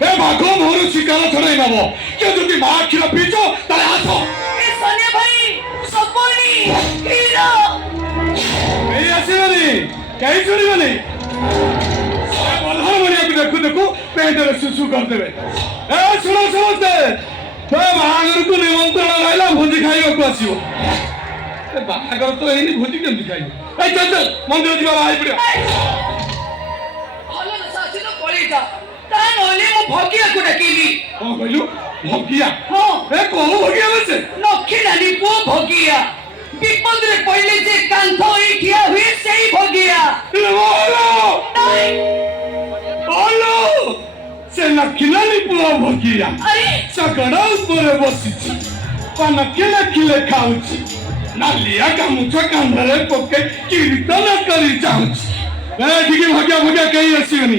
ଏ ବାଘ ମୋହରୁ ଶିକାର ଛଡ଼ାଇ ନବ। କିଏ ଯଦି ମା କ୍ଷୀର ପିଇଛ ତାହେଲେ ଆସ। ସନ୍ୟା ଭାଇ ସପନି କ୍ଷୀର କେହି ଆସିବନି, କେହି ଶୁଣିବନି। ବଲ୍ଲଭମଣିଆକୁ ଦେଖୁ ଦେଖୁ ପେଟରେ ସୁସୁ କରିଦେବେ। ଏ ଶୁଣ ସମସ୍ତେ, ବାହାଘରକୁ ନିମନ୍ତ୍ରଣ ରହିଲା, ଭୋଜି ଖାଇବାକୁ ଆସିବ। ବାହାଘର ତ ହେଇନି, ଭୋଜି କେମିତି ଖାଇବ? ଚାଲ ଚାଲ ମନ୍ଦିର ଯିବା, ବାହାରି ପଡ଼ିବା। ଭଲ ଶାଶୁ ପଳେଇଟା ତା ନହେଲେ ମୁଁ ଭଗିଆକୁ ଡାକିଲି। କଣ କହିଲୁ? ଭଗିଆ? ହଁ। ଏ କୋଉ ଭଗିଆ ସେ? ନଖିଲାନି ପୁଅ ଭଗିଆ। ବିପଦରେ ପଇଲେ ଯେ କାନ୍ଥ ହୋଇ ଠିଆ ହୁଏ ସେଇ ଭଗିଆ। ସେ ନଖିଲାନି ପୁଅ ଭଗିଆ। ଶଗଡ଼ ଉପରେ ବସିଛି, ପାନ କିଲେ କିଲେ ଖାଉଛି, ନାଲିଆ ଗାମୁଛା କାନ୍ଧରେ ପକେଇ କୀର୍ତ୍ତନ କରି ଯାଉଛି। ଏଠିକି ଭଗିଆ ଭଗିଆ କେହି ଆସିବେନି।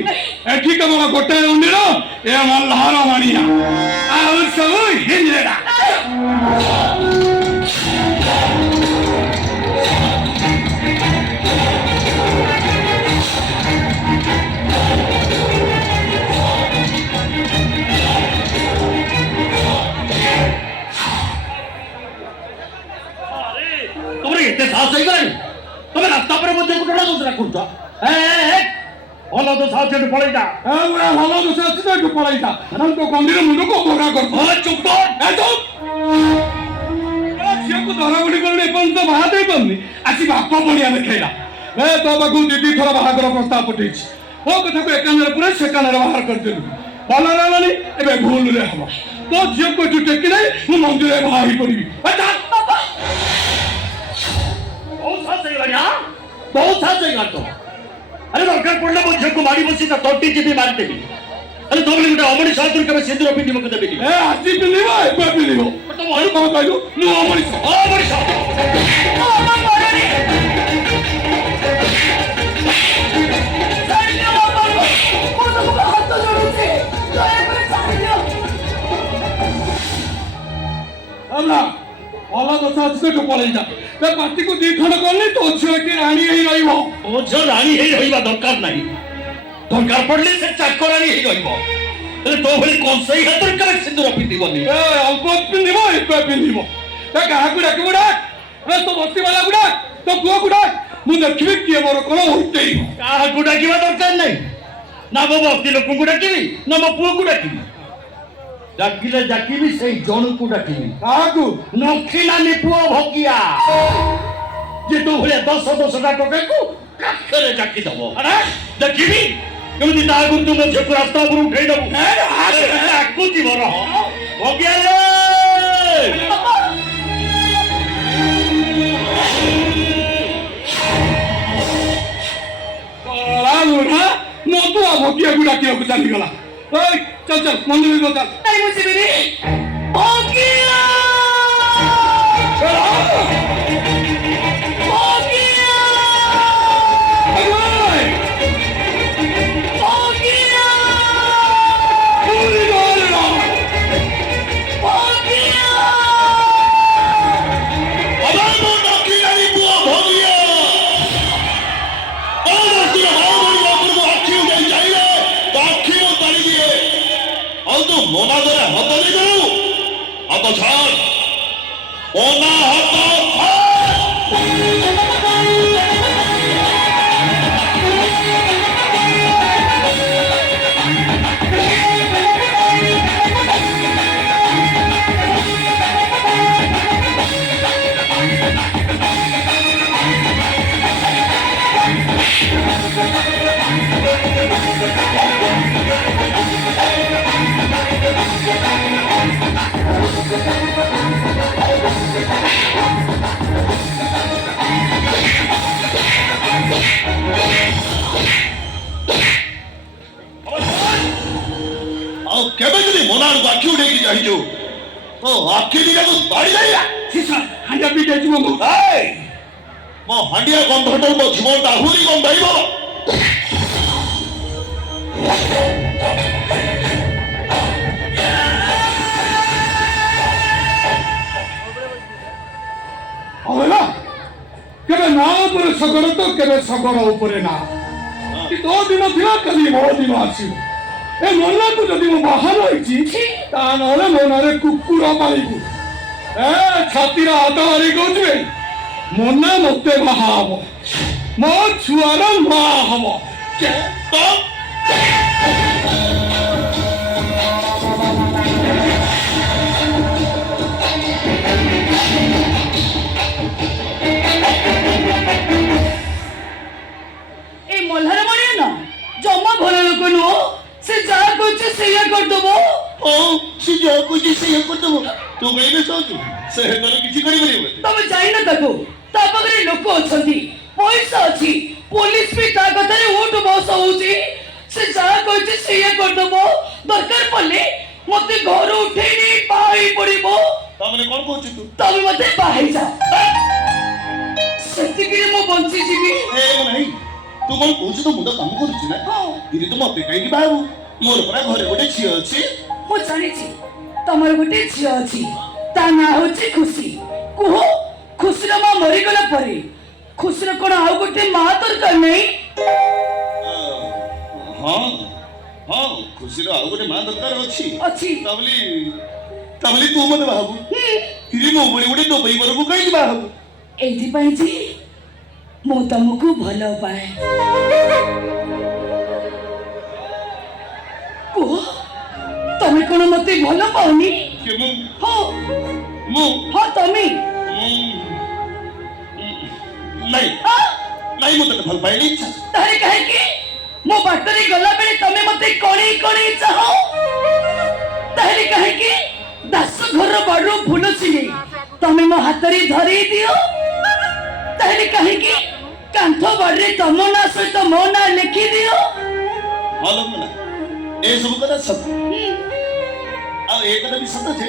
ଏଠି କେବଳ ଗୋଟେ ମନ୍ଦିର, ଏ ମଲ୍ଲହାର ମଣିଆ, ଆଉ ସବୁ ହିଞ୍ଜେଡା। ଏତେ ସାହସ ହେଇଗଲାଣି? ତମେ ରାସ୍ତା ଉପରେ ମଧ୍ୟ କୁଟଣା ଦୋଷରା କରୁଛ। ଭଲ ଦୋଷ ଅଛି, ଏଠୁ ପଳେଇଟା। ଭଲ ଦୋଷ ଅଛି ତ ଏଠୁ ପଳେଇଟା। ତୋ କନ୍ଦିର ମୁଣ୍ଡକୁ ଅବହେଳା କରୁଛ। ଚୁପ ଝିଅକୁ ଧରାବୁଡ଼ି କରିନି, ଏପର୍ଯ୍ୟନ୍ତ ବାହା ଦେଇପାରୁନି, ଆସି ବାପ ପଣିଆ ଦେଖେଇଲା। ତୋ ପାଖକୁ ଦି ଥର ବାହାଘର ପ୍ରସ୍ତାବ ପଠେଇଛି। ମୋ କଥାକୁ ଏ କାନରେ ପୁରା ସେ କାନରେ ବାହାର କରିଦେଲୁ। ଭଲ ହେଲାନି, ଏବେ ଭୁଲରେ ହବ। ତୋ ଝିଅକୁ ଏଠୁ ଟେକି ନେଇ ମୁଁ ମନ୍ଦିରରେ ବାହା ହେଇ ପଡ଼ିବି। ବହୁତ ସାହସ ହେଇଗଲାଣି। ବହୁତ ସାହସ ହେଇଗଲାଣି ତମ। ଆରେ ଦରକାର ପଡ଼ିଲେ ମୋ ଝିଅକୁ ମାରି ବସି ତା ତଣ୍ଟି ଚିପି ମାରିଦେବି। ଆରେ ତମେ ଗୋଟେ ଅମଣିଷ ହାତରୁ କେବେ ସିନ୍ଦୁର ପିନ୍ଧିବାକୁ ଦେବିନି। ଆଜି ପିନ୍ଧିବ, ଏବେ ପିନ୍ଧିବ। କଣ କହିଲୁ? ମୁଁ ଅମଣିଷ। ଅମଣିଷ ଭଲ ଦୋଷ ଅଛି, ସେଠୁ ପଳେଇଯା। ପାଟିକୁ ଦି ଖଣ୍ଡ କଲେ ତୋ ଝିଅ ଏଠି ରାଣୀ ହେଇ ରହିବ। ମୋ ଝିଅ ରାଣୀ ହେଇ ରହିବା ଦରକାର ନାହିଁ। ଦରକାର ପଡ଼ିଲେ ସେ ଚାକରାଣୀ ହେଇ ରହିବ। ହେଲେ ତୋ ଭଳି କଂସେଇ ହାତରେ କେବେ ସିନ୍ଦୁର ପିନ୍ଧିବନି। ଅଳ୍ପ ପିନ୍ଧିବ, ଏବେ ପିନ୍ଧିବ। କାହାକୁ ଡାକିବୁ ଡାକ, ତୋ ବସ୍ତିବାଲା ଗୁଡା, ତୋ ପୁଅ ଗୁଡା, ମୁଁ ଦେଖିବି କିଏ ମୋର କଣ ଉଠେଇବ। କାହାକୁ ଡାକିବା ଦରକାର ନାହିଁ। ନା ମୋ ବସ୍ତି ଲୋକଙ୍କୁ ଡାକିବି, ନା ମୋ ପୁଅକୁ ଡାକିବି। ଡାକିଲେ ଡାକିବି ସେଇ ଜଣକୁ ଡାକିବି। କାହାକୁ? ନଖିଲାନି ପୁଅ ଭଗିଆ, ଯେ ତୋ ଭଳିଆ 10-10ଟା ଟଙ୍କାକୁ କାଖରେ ଡାକି ଦବ। ଦେଖିବି କେମିତି ତା ଆଗରୁ ତୁ ମୋ ଝିଅକୁ ରାସ୍ତା ଉପରୁ ଉଠେଇ ଦବୁ। ଡାକୁଛି ମୋର ଭଗିଆ। ବୁଢା ମତୁଆ ଭଗିଆକୁ ଡାକିବାକୁ ଚାଲିଗଲା। ଚାଲ ଚାଲ ମନ୍ଦିର ଚାଲ। ମୁଁ ଯିବିନି। ଭଗିଆ मोना जरा हाथ नहीं करू हाथ छाड़ मोना हाथ मोनार आखि उठे जाइयो तो आखि दिया तो बाड़ी जाइया सीसा हांडिया पी जाइछु मो मो हांडिया गंधट मो जीवन आहुरी गंधाइब होला केबे ना ऊपर सगड़ तो केबे सगड़ ऊपर ना कि दो दिन थिला कली मो दिन आसी ଏ ମନାକୁ ଯଦି ମୁଁ ବାହାର ହେଇଛି ତା ନହେଲେ ମୋ ନାଁରେ କୁକୁର ପାଳିବୁ। ଏ ଛାତିର ହାତ ମାରି କହୁଥିବେ ମନା ମତେ ବାହା ହବ, ମୋ ଛୁଆର ମା ହବ। এই মল্লার মরিয়া না জমা ভালো লোক নুহ, সে যা করছে সেইয়া করদেব। সে যা কইছে সেইয়া করদেব। তু কইবে চাହୁଛୁ ସେ ହେତର କିଛି କରିପାରିବ? ତମେ ଜାଣିନ ତାକୁ, ତା ପାଖରେ ଲୋକ ଅଛନ୍ତି, ପଇସା ଅଛି, ପୋଲିସ ବି ତା କଥାରେ ଉଠ ବସ ହଉଛି। ସେ ଯାହା କହିଛି ସେଇଆ କରିଦବ। ଦରକାର ପଡ଼ିଲେ ମତେ ଘରୁ ଉଠେଇ ନେଇ ବାହା ହେଇ ପଡିବ। ତାମାନେ କଣ କହୁଛୁ ତୁ? ତମେ ମତେ ବାହା ହେଇଯାଅ, ସେତିକିରେ ମୁଁ ବଞ୍ଚିଯିବି। ଏ ନାହିଁ, ତୁ କଣ କହୁଛୁ? ତୋ ମୁଣ୍ଡ କାମ କରୁଛୁ ନା? ଦିଦି ତୁ ମତେ କାହିଁକି ବାହା ହବୁ? ମୋର ପରା ଘରେ ଗୋଟେ ଝିଅ ଅଛି। ମୁଁ ଜାଣିଛି ତମର ଗୋଟେ ଝିଅ ଅଛି, ତା ନାଁ ହଉଛି ଖୁସି। କୁହ, ଖୁସିର ମା ମରିଗଲା ପରେ ଖୁସିର କଣ ଆଉ ଗୋଟେ ମା ଦରକାର ନାହିଁ? ହଁ ହଁ, ଖୁସିର ଆଉ ଗୋଟେ ମା ଦରକାର ଅଛି। ତାବଲି ତୁ ମତେ ବାହା ହବୁ? କିରେ ମୋ ଭଳି ଗୋଟେ ଦୋବାଇ ବରକୁ କାହିଁକି ବାହା ହବୁ? ଏଇଥିପାଇଁ ଯେ ମୁଁ ତମକୁ ଭଲ ପାଏ। କୁହ, ତମେ କଣ ମତେ ଭଲ ପାଉନି? କି ମୁଁ? ହଁ ତମେ। ନାଇଁ ନାଇଁ, ମୁଁ ତତେ ଭଲ ପାଇନି। ଇଚ୍ଛା ତାହେଲେ କାହିଁକି ମୋ ବାଟରେ ଗଲା ବେଳେ ତମେ ମତେ କଣେଇ କଣେଇ ଚାହ? ତାହେଲେ କାହିଁକି ଦାସ ଘର ବାଡରୁ ଫୁଲ ଛିଣ୍ଡେଇ ତମେ ମୋ ହାତରେ ଧରେଇ ଦିଅ? ତାହେଲେ କାହିଁକି କାନ୍ଥ ବାଡରେ ତମ ନାଁ ସହିତ ମୋ ନାଁ ଲେଖିଦିଅ? ଭଲ ନା, ଏସବୁ କଥା ସତ। ଆଉ ଏ କଥା ବି ସତ ଯେ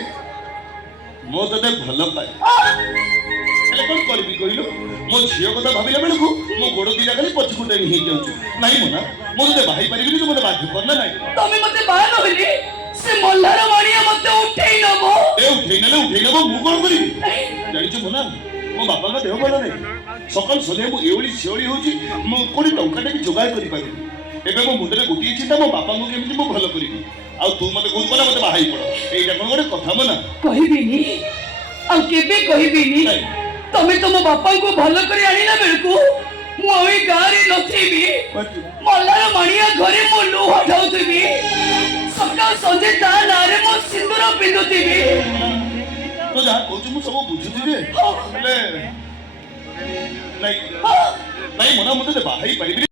ମୁଁ ତତେ ଭଲ ପାଏ। ହେଲେ କଣ କରିବି କହିଲୁ? ମୋ ଝିଅ କଥା ଭାବିଲା ବେଳକୁ ମୋ ଗୋଡ ଦିଟା ଖାଲି ପଛକୁ ଟାଣି ହେଇଯାଉଛି। ନାଇଁ ମନା, ମୁଁ ତତେ ବାହାଇ ପାରିବିନି। ତୁ ମତେ ବାଧ୍ୟ କର ନା ନାଇଁ? ତମେ ମତେ ବାହା ନହେଲେ ସେ ମଲ୍ଲାର ମଣିଆ ମତେ ଉଠେଇ ନବ। ଉଠେଇ ନେବ, ମୁଁ କଣ କରିବି? ଜାଣିଛୁ ମନା, ମୋ ବାପାଙ୍କ ଦେହ ଭଲ ନାହିଁ। ସକାଳୁ ସନ୍ଧ୍ୟା ମୁଁ ଏଭଳି ଶିଓଳି ହଉଛି, ମୁଁ କୋଉଠି ଟଙ୍କାଟେ ବି ଯୋଗାଡ଼ କରିପାରିବି। ଏବେ ମୋ ମୁଣ୍ଡରେ ଗୋଟିଏ ଚିନ୍ତା, ମୋ ବାପାଙ୍କୁ କେମିତି ମୁଁ ଭଲ କରିବି। ଆଉ ତୁ ମତେ କହୁଛୁ ନା ମତେ ବାହା ହେଇ ପଡ। ଏଇଟା କଣ ଗୋଟେ କଥା ମନା? କହିବିନି, ଆଉ କେବେ କହିବିନି। ତମେ ତମ ବାପାଙ୍କୁ ଭଲ କରି ଆଣିଲା ବେଳକୁ ମୁଁ ଆଉ ଏ ଗାଁରେ ନଥିବି। ମଲ୍ଲାର ମଣିଆ ଘରେ ମୁଁ ଲୁହ ଢାଉଥିବି, ସକାଳ ସନ୍ଧ୍ୟା ତା ନାଁରେ ମୁଁ ସିନ୍ଦୁର ପିନ୍ଧୁଥିବି। ତୁ ଯାହା କହୁଛୁ ମୁଁ ସବୁ ବୁଝୁଛି ଯେ, ହେଲେ ନାଇଁ ମନା, ମୁଁ ତତେ ବାହା ହେଇ ପାରିବିନି।